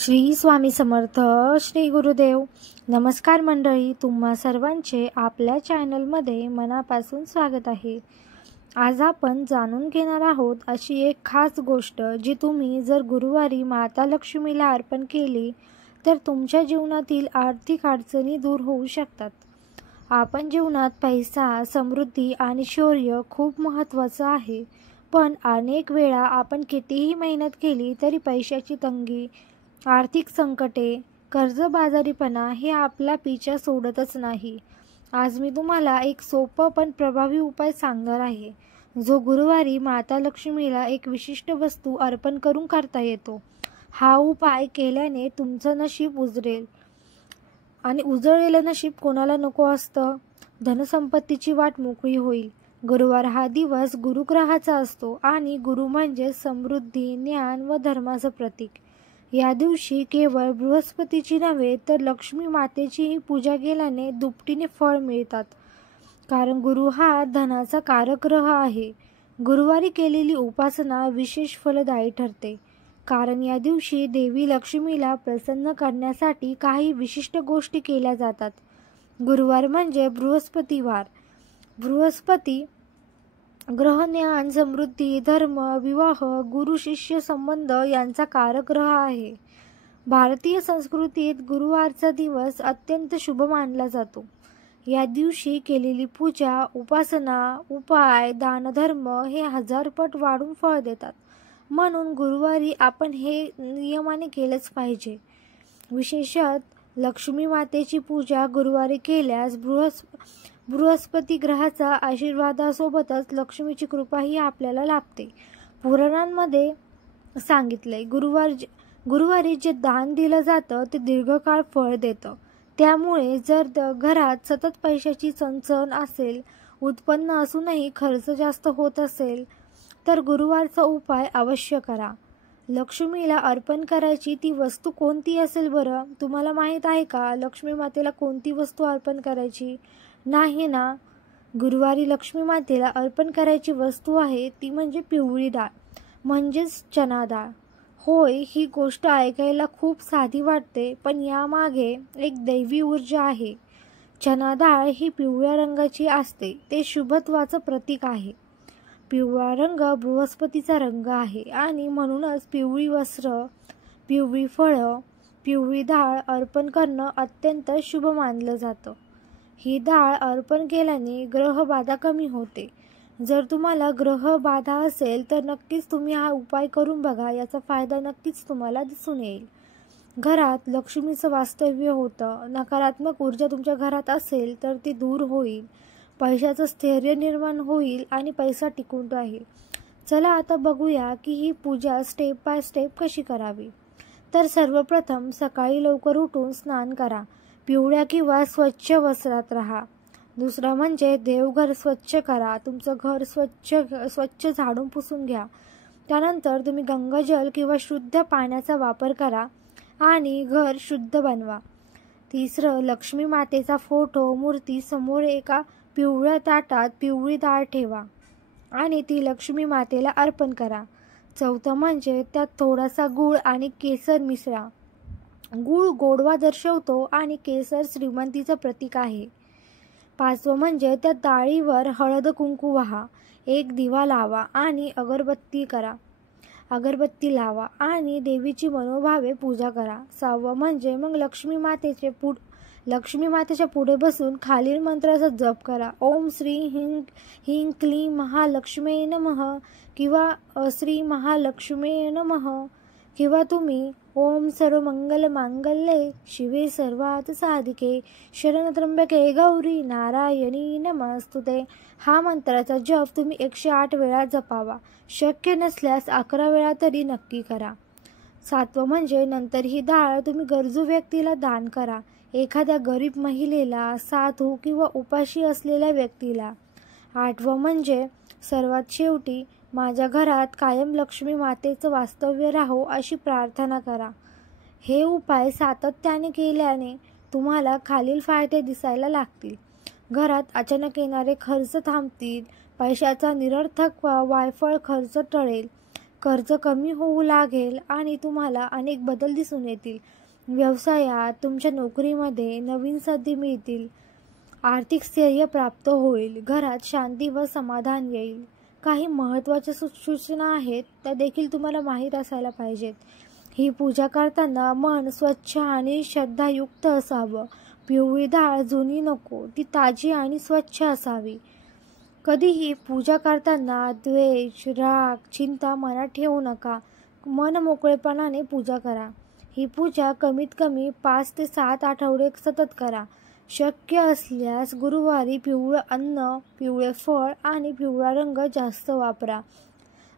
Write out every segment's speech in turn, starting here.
श्री स्वामी समर्थ. श्री गुरुदेव. नमस्कार मंडळी, तुम्हा सर्वांचे आपल्या चॅनलमध्ये मनापासून स्वागत आहे. आज आपण जाणून घेणार आहोत अशी एक खास गोष्ट जी तुम्ही जर गुरुवारी माता लक्ष्मीला अर्पण केली तर तुमच्या जीवनातील आर्थिक अडचणी दूर होऊ शकतात. आपण जीवनात पैसा, समृद्धी आणि शौर्य खूप महत्त्वाचं आहे, पण अनेक वेळा आपण कितीही मेहनत केली तरी पैशाची तंगी, आर्थिक संकटे, कर्जबाजारीपणा हे आपला पिछा सोडतच नाही. आज मी तुम्हाला एक सोपं पण प्रभावी उपाय सांगणार आहे, जो गुरुवारी माता लक्ष्मीला एक विशिष्ट वस्तू अर्पण करून करता येतो. हा उपाय केल्याने तुमचं नशीब उजळेल, आणि उजळलेलं नशीब कोणाला नको असतं. धनसंपत्तीची वाट मोकळी होईल. गुरुवार हा दिवस गुरुग्रहाचा असतो आणि गुरु म्हणजे समृद्धी, ज्ञान व धर्माचं प्रतीक. या दिवशी केवळ बृहस्पतीची नव्हे तर लक्ष्मी मातेचीही पूजा केल्याने दुपटीने फळ मिळतात, कारण गुरु हा धनाचा कारक ग्रह आहे. गुरुवारी केलेली उपासना विशेष फलदायी ठरते, कारण या दिवशी देवी लक्ष्मीला प्रसन्न करण्यासाठी काही विशिष्ट गोष्टी केल्या जातात. गुरुवार म्हणजे बृहस्पतिवार. बृहस्पती ग्रह ज्ञान, समृद्धी, धर्म, विवाह, गुरु शिष्य संबंध यांचा कारक ग्रह आहे. भारतीय संस्कृतीत गुरुवारचा दिवस अत्यंत शुभ मानला जातो. या दिवशी केलेली पूजा, उपासना, उपाय, दानधर्म हे हजारपट वाढून फळ देतात. म्हणून गुरुवारी आपण हे नियमाने केलंच पाहिजे. विशेषत लक्ष्मी मातेची पूजा गुरुवारी केल्यास बृहस्पती ग्रहाचा आशीर्वादासोबतच लक्ष्मीची कृपाही आपल्याला लाभते. पुराणांमध्ये सांगितलंय, गुरुवारी जे दान दिलं जातं ते दीर्घकाळ फळ देतं. त्यामुळे जर घरात सतत पैशाची चणचण असेल, उत्पन्न असूनही खर्च जास्त होत असेल तर गुरुवारचा उपाय अवश्य करा. लक्ष्मीला अर्पण करायची ती वस्तू कोणती असेल बरं? तुम्हाला माहीत आहे का लक्ष्मी मातेला कोणती वस्तू अर्पण करायची? नाही ना? गुरुवारी लक्ष्मी मातेला अर्पण करायची वस्तू आहे ती म्हणजे पिवळी डाळ, म्हणजेच चना डाळ. होय, ही गोष्ट ऐकायला खूप साधी वाटते, पण यामागे एक दैवी ऊर्जा आहे. चना डाळ ही पिवळ्या रंगाची असते. ते शुभत्वाचं प्रतीक आहे. पिवळा रंग बृहस्पतीचा रंग आहे आणि म्हणूनच पिवळी वस्त्र, पिवळी फळं, पिवळी डाळ अर्पण करणं अत्यंत शुभ मानलं जातं. ही डाळ अर्पण केल्याने ग्रहबाधा कमी होते. जर तुम्हाला ग्रहबाधा असेल तर नक्कीच तुम्ही हा उपाय करून बघा. याचा फायदा नक्कीच तुम्हाला दिसून येईल. घरात लक्ष्मीचं वास्तव्य होतं. नकारात्मक ऊर्जा तुमच्या घरात असेल तर ती दूर होईल. पैशाचं स्थैर्य निर्माण होईल आणि पैसा टिकून राहील. चला आता बघूया की ही पूजा स्टेप बाय स्टेप कशी करावी. तर सर्वप्रथम सकाळी लवकर उठून स्नान करा. पिवळ्या किंवा स्वच्छ वस्त्रात राहा. दुसरं म्हणजे देवघर स्वच्छ करा. तुमचं घर स्वच्छ झाडून पुसून घ्या. त्यानंतर तुम्ही गंगाजल किंवा शुद्ध पाण्याचा वापर करा आणि घर शुद्ध बनवा. तिसरं, लक्ष्मी मातेचा फोटो, मूर्ती समोर एका पिवळ्या ताटात पिवळी डाळ ठेवा आणि ती लक्ष्मी मातेला अर्पण करा. चौथं म्हणजे त्यात थोडासा गूळ आणि केसर मिसळा. गूळ गोडवा दर्शवतो आणि केसर श्रीमंतीचं प्रतीक आहे. पाचवं म्हणजे त्या डाळीवर हळद कुंकू वाहा, एक दिवा लावा आणि अगरबत्ती लावा आणि देवीची मनोभावे पूजा करा. सहावं म्हणजे मग लक्ष्मी मातेच्या पुढे बसून खालील मंत्राचा जप करा. ओम श्री ह्रीं क्लीं महालक्ष्मी नमः किंवा श्री महालक्ष्मी नमः, किंवा तुम्ही ओम सर्व मंगल मांगल्ये शिवे सर्वार्थ साधिके शरण त्र्यंबके गौरी नारायणी नमस्तुते. हा मंत्राचा जप तुम्ही 108 वेळा जपावा. शक्य नसल्यास 11 वेळा तरी नक्की करा. सातवं म्हणजे नंतर ही डाळ तुम्ही गरजू व्यक्तीला दान करा. एखाद्या गरीब महिलेला, साधू किंवा उपाशी असलेल्या व्यक्तीला. आठवं म्हणजे सर्वात शेवटी माझ्या घरात कायम लक्ष्मी मातेचं वास्तव्य राहो अशी प्रार्थना करा. हे उपाय सातत्याने केल्याने तुम्हाला खालील फायदे दिसायला लागतील. घरात अचानक येणारे खर्च थांबतील. पैशाचा निरर्थक वायफळ खर्च टळेल. कर्ज कमी होऊ लागेल आणि तुम्हाला अनेक बदल दिसून येतील. व्यवसायात, तुमच्या नोकरीमध्ये नवीन संधी मिळतील. आर्थिक स्थैर्य प्राप्त होईल. घरात शांती व समाधान येईल. काही महत्त्वाच्या सूचना आहेत त्या देखील तुम्हाला माहीत असायला पाहिजेत. ही पूजा करताना मन स्वच्छ आणि श्रद्धायुक्त असावं. पिवळी डाळ जुनी नको, ती ताजी आणि स्वच्छ असावी. कधीही पूजा करताना द्वेष, राग, चिंता मनात ठेवू नका. मन मोकळेपणाने पूजा करा. ही पूजा कमीत कमी 5 ते 7 आठवडे सतत करा. शक्य असल्यास गुरुवारी पिवळं अन्न, पिवळे फळ आणि पिवळा रंग जास्त वापरा.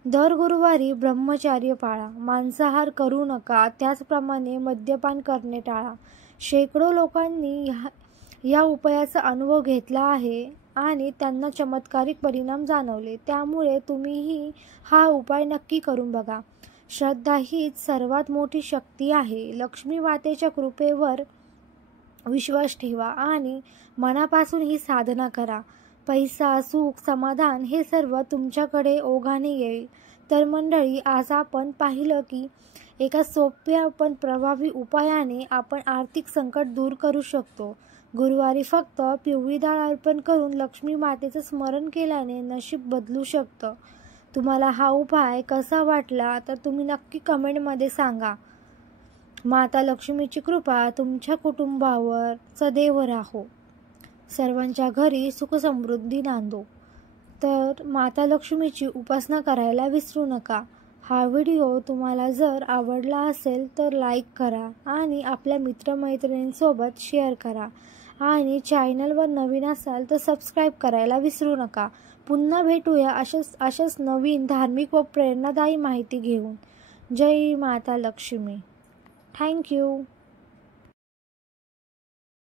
दर गुरुवारी ब्रह्मचर्य पाळा. मांसाहार करू नका. त्याचप्रमाणे मद्यपान करणे टाळा. शेकडो लोकांनी या उपायाचा अनुभव घेतला आहे आणि त्यांना चमत्कारिक परिणाम जाणवले. त्यामुळे तुम्हीही हा उपाय नक्की करून बघा. श्रद्धा हीच सर्वात मोठी शक्ती आहे. लक्ष्मी मातेच्या कृपेवर विश्वास ठेवा आणि मनापासून ही साधना करा. पैसा, सुख, समाधान हे सर्व तुमच्याकडे ओघाने येईल. तर मंडळी, आज आपण पाहिलं की एका सोप्या पण प्रभावी उपायाने आपण आर्थिक संकट दूर करू शकतो. गुरुवारी फक्त पिवळी डाळ अर्पण करून लक्ष्मी मातेचं स्मरण केल्याने नशीब बदलू शकतं. तुम्हाला हा उपाय कसा वाटला तर तुम्ही नक्की कमेंटमध्ये सांगा. माता लक्ष्मीची कृपा तुमच्या कुटुंबावर सदैव राहो. सर्वांच्या घरी सुखसमृद्धी नांदो. तर माता लक्ष्मीची उपासना करायला विसरू नका. हा व्हिडिओ तुम्हाला जर आवडला असेल तर लाईक करा आणि आपल्या मित्रमैत्रिणींसोबत शेअर करा. आणि चॅनलवर नवीन असाल तर सबस्क्राईब करायला विसरू नका. पुन्हा भेटूया अशाच नवीन धार्मिक व प्रेरणादायी माहिती घेऊन. जय माता लक्ष्मी. थँक्यू.